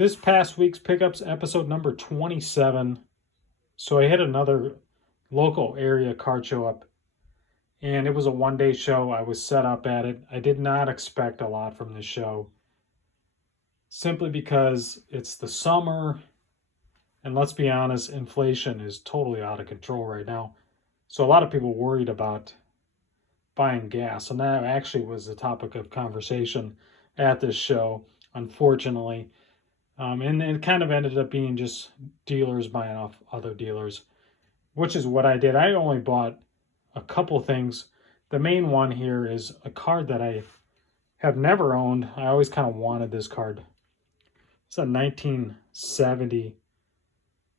This past week's pickups episode number 27. So I had another local area card show up, and it was a one-day show. I was set up at it. I did not expect a lot from this show, simply because it's the summer, and let's be honest, inflation is totally out of control right now. So a lot of people worried about buying gas, and that actually was the topic of conversation at this show, unfortunately. And it kind of ended up being just dealers buying off other dealers, which is what I did. I only bought a couple things. The main one here is a card that I have never owned. I always kind of wanted this card. It's a 1970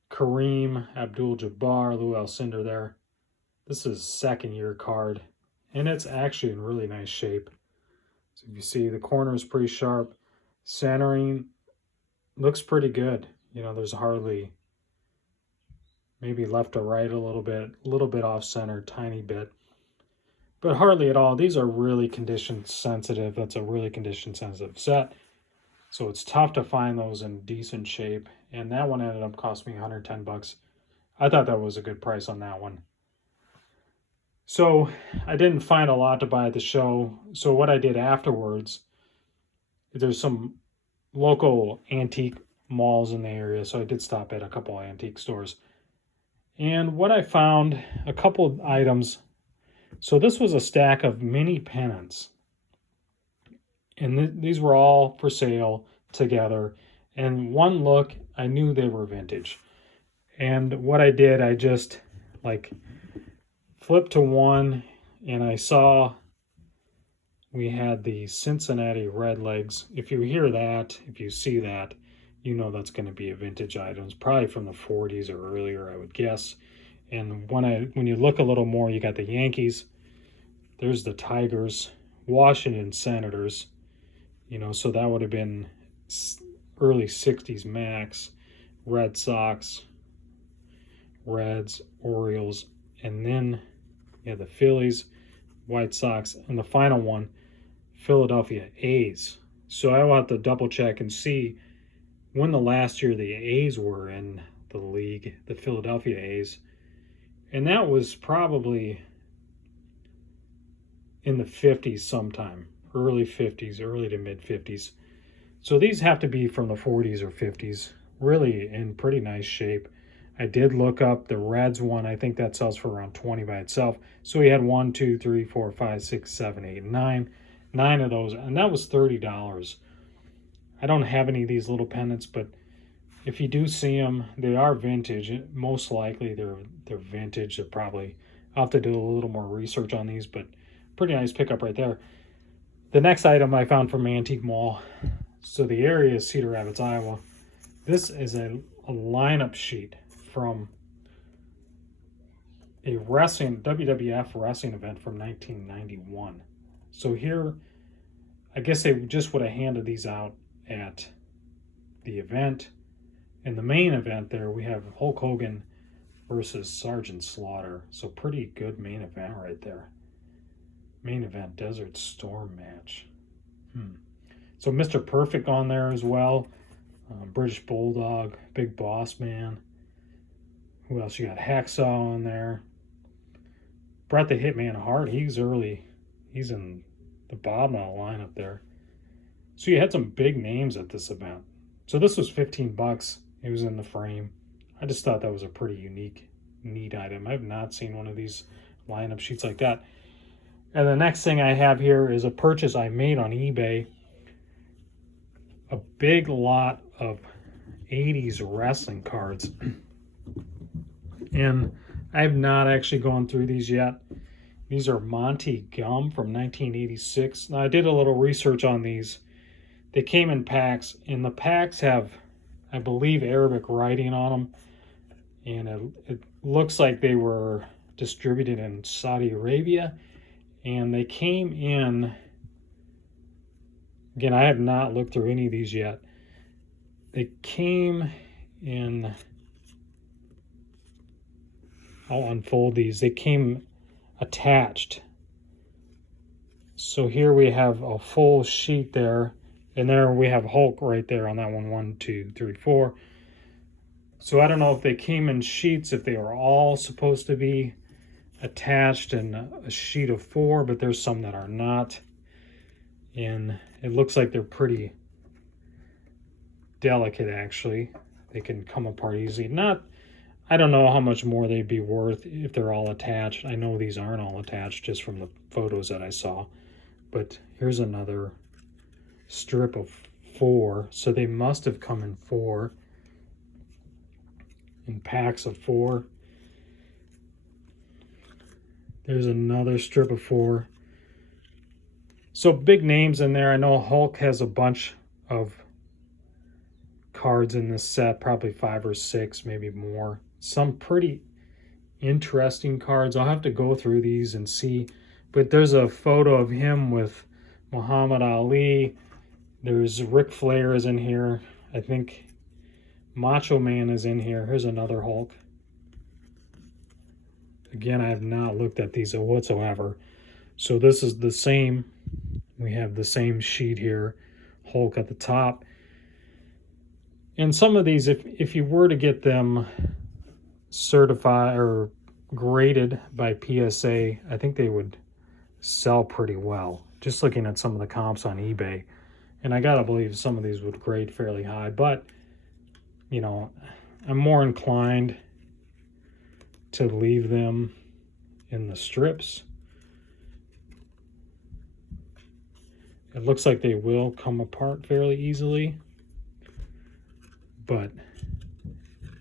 Kareem, Abdul-Jabbar, Lou Alcindor there. This is second year card, and it's actually in really nice shape. So if you see, the corner is pretty sharp. Centering looks pretty good. You know, there's hardly, maybe left or right a little bit off center, tiny bit, but hardly at all. These are really condition sensitive. That's a really condition sensitive set. So it's tough to find those in decent shape. And that one ended up costing me 110 bucks. I thought that was a good price on that one. So I didn't find a lot to buy at the show. So what I did afterwards, there's some local antique malls in the area, so I did stop at a couple of antique stores. And what I found, a couple of items. So this was a stack of mini pennants, and these were all for sale together. And one look, I knew they were vintage. And what I did, I just flipped to one, and I saw we had the Cincinnati Red Legs. If you hear that, if you see that, you know that's going to be a vintage item. It's probably from the 40s or earlier, I would guess. And when you look a little more, you got the Yankees. There's the Tigers, Washington Senators. You know, so that would have been early 60s max. Red Sox, Reds, Orioles, and then the Phillies, White Sox, and the final one, Philadelphia A's. So I will have to double check and see when the last year the A's were in the league, the Philadelphia A's. And that was probably in the 50s sometime, early 50s, early to mid 50s. So these have to be from the 40s or 50s, really in pretty nice shape. I did look up the Reds one. I think that sells for around 20 by itself. So we had 1, 2, 3, 4, 5, 6, 7, 8, 9. 9 of those, and that was $30. I don't have any of these little pennants, but if you do see them, they are vintage. Most likely they're vintage. They're probably, I'll have to do a little more research on these, but pretty nice pickup right there. The next item I found from Antique Mall. So the area is Cedar Rapids, Iowa. This is a lineup sheet from a WWF wrestling event from 1991. So here, I guess they just would have handed these out at the event. In the main event there, we have Hulk Hogan versus Sergeant Slaughter. So pretty good main event right there. Main event, Desert Storm match. So Mr. Perfect on there as well. British Bulldog, Big Boss Man. Who else? You got Hacksaw on there. Bret the Hitman Hart, he's early. He's in the bottom of the lineup there. So you had some big names at this event. So this was 15 bucks. It was in the frame. I just thought that was a pretty unique, neat item. I've not seen one of these lineup sheets like that. And the next thing I have here is a purchase I made on eBay. A big lot of 80s wrestling cards. And I have not actually gone through these yet. These are Monty Gum from 1986. Now, I did a little research on these. They came in packs, and the packs have, I believe, Arabic writing on them. And it looks like they were distributed in Saudi Arabia. And they came in, again, I have not looked through any of these yet. They came in, I'll unfold these. They came attached. So here we have a full sheet there, And there we have Hulk right there on that one. 1, 2, 3, 4. So I don't know if they came in sheets, if they were all supposed to be attached in a sheet of 4, but there's some that are not. And it looks like they're pretty delicate, actually. They can come apart easily. I don't know how much more they'd be worth if they're all attached. I know these aren't all attached just from the photos that I saw. But here's another strip of 4. So they must have come in 4. In packs of 4. There's another strip of 4. So big names in there. I know Hulk has a bunch of cards in this set, probably 5 or 6, maybe more. Some pretty interesting cards. I'll have to go through these and see. But there's a photo of him with Muhammad Ali. There's Ric Flair is in here. I think Macho Man is in here. Here's another Hulk. Again, I have not looked at these whatsoever. So this is the same. We have the same sheet here. Hulk at the top. And some of these, if you were to get them certified or graded by PSA, I think they would sell pretty well. Just looking at some of the comps on eBay. And I gotta believe some of these would grade fairly high. But, you know, I'm more inclined to leave them in the strips. It looks like they will come apart fairly easily. But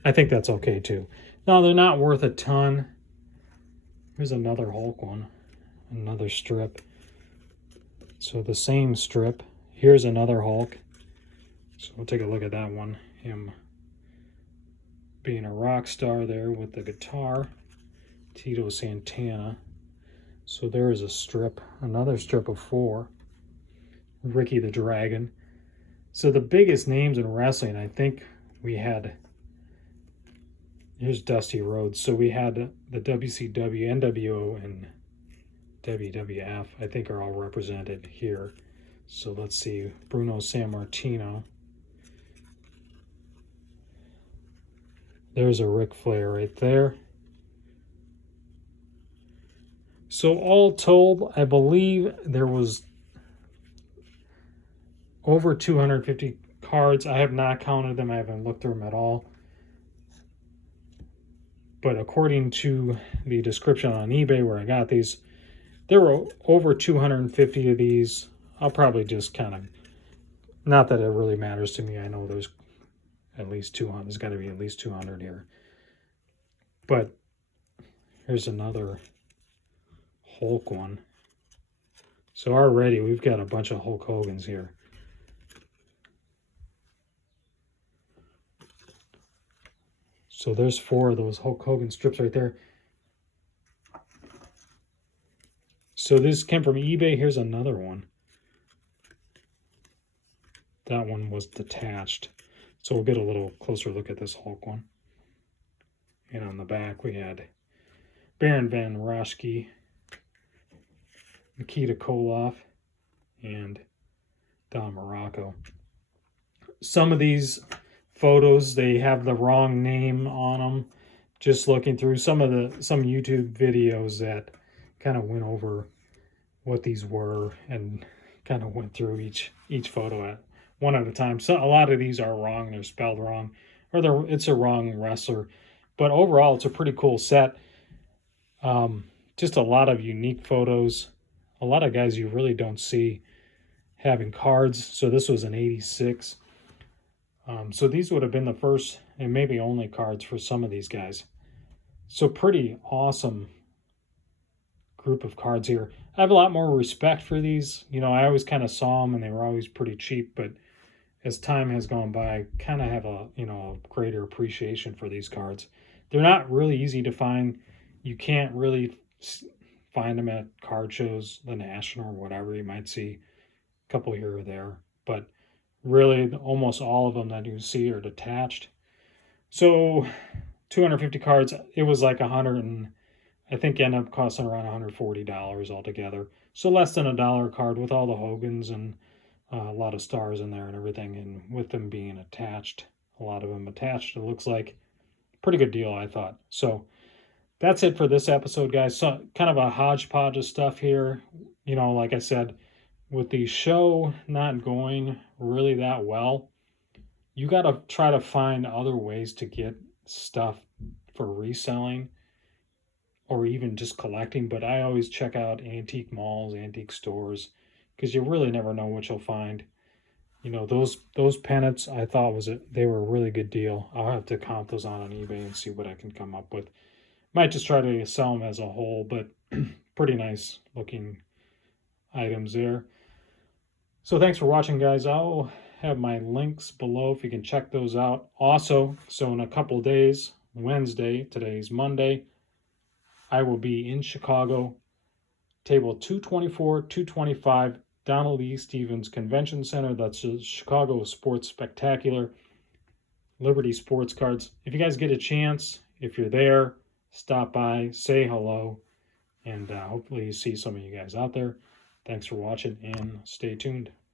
I think that's okay too. No, they're not worth a ton. Here's another Hulk one. Another strip. So the same strip. Here's another Hulk. So we'll take a look at that one. Him being a rock star there with the guitar. Tito Santana. So there is a strip. Another strip of 4. Ricky the Dragon. So the biggest names in wrestling, I think we had... Here's Dusty Rhodes. So we had the WCW, NWO, and WWF, I think are all represented here. So let's see. Bruno Sammartino. There's a Ric Flair right there. So all told, I believe there was over 250 cards. I have not counted them. I haven't looked through them at all. But according to the description on eBay where I got these, there were over 250 of these. I'll probably just kind of, not that it really matters to me. I know there's at least 200. There's got to be at least 200 here. But here's another Hulk one. So already we've got a bunch of Hulk Hogans here. So there's 4 of those Hulk Hogan strips right there. So this came from eBay. Here's another one. That one was detached. So we'll get a little closer look at this Hulk one. And on the back we had Baron Van Raschke, Nikita Koloff, and Don Morocco. Some of these photos, they have the wrong name on them. Just looking through some YouTube videos that kind of went over what these were and kind of went through each photo one at a time. So a lot of these are wrong. They're spelled wrong, or it's a wrong wrestler. But overall, it's a pretty cool set. Just a lot of unique photos. A lot of guys you really don't see having cards. So this was an 86. So these would have been the first and maybe only cards for some of these guys. So pretty awesome group of cards here. I have a lot more respect for these. You know, I always kind of saw them and they were always pretty cheap, but as time has gone by, I kind of have a greater appreciation for these cards. They're not really easy to find. You can't really find them at card shows, the National or whatever. You might see a couple here or there, but really almost all of them that you see are detached. So 250 cards, it was like I think ended up costing around $140 altogether. So less than $1 a card with all the Hogans and A lot of stars in there and everything, and with them being attached, a lot of them attached, it looks like pretty good deal, I thought. So that's it for this episode, guys. So kind of a hodgepodge of stuff here. You know, like I said, with the show not going really that well, you got to try to find other ways to get stuff for reselling or even just collecting. But I always check out antique malls, antique stores, because you really never know what you'll find. You know, those pennants I thought they were a really good deal. I'll have to count those on eBay and see what I can come up with. Might just try to sell them as a whole, but pretty nice looking items there. So thanks for watching, guys. I'll have my links below if you can check those out. Also, so in a couple of days, Wednesday, today's Monday, I will be in Chicago, table 224, 225, Donald E. Stevens Convention Center. That's the Chicago Sports Spectacular, Liberty Sports Cards. If you guys get a chance, if you're there, stop by, say hello, and hopefully you see some of you guys out there. Thanks for watching, and stay tuned.